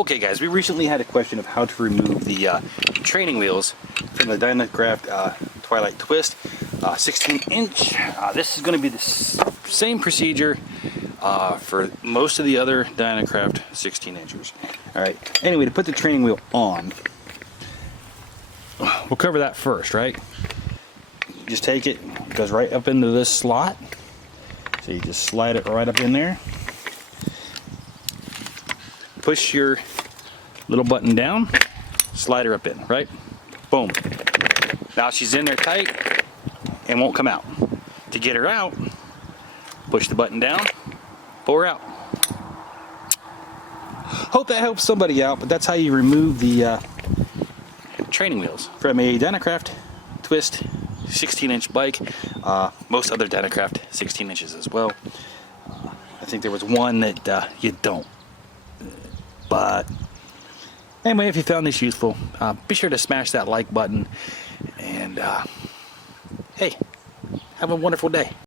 Okay guys, we recently had a question of how to remove the training wheels from the Dynacraft Twilight Twist 16-inch. This is going to be the same procedure for most of the other Dynacraft 16-inchers. Alright, anyway, to put the training wheel on, we'll cover that first, right? You just take it, it goes right up into this slot. So you just slide it right up in there. Push your little button down, slide her up in, right? Boom. Now she's in there tight and won't come out. To get her out, push the button down, pull her out. Hope that helps somebody out, but that's how you remove the training wheels from a Dynacraft Twist 16-inch bike. Most other Dynacraft 16 inches as well. I think there was one that you don't. But anyway, if you found this useful, be sure to smash that like button, and hey, have a wonderful day.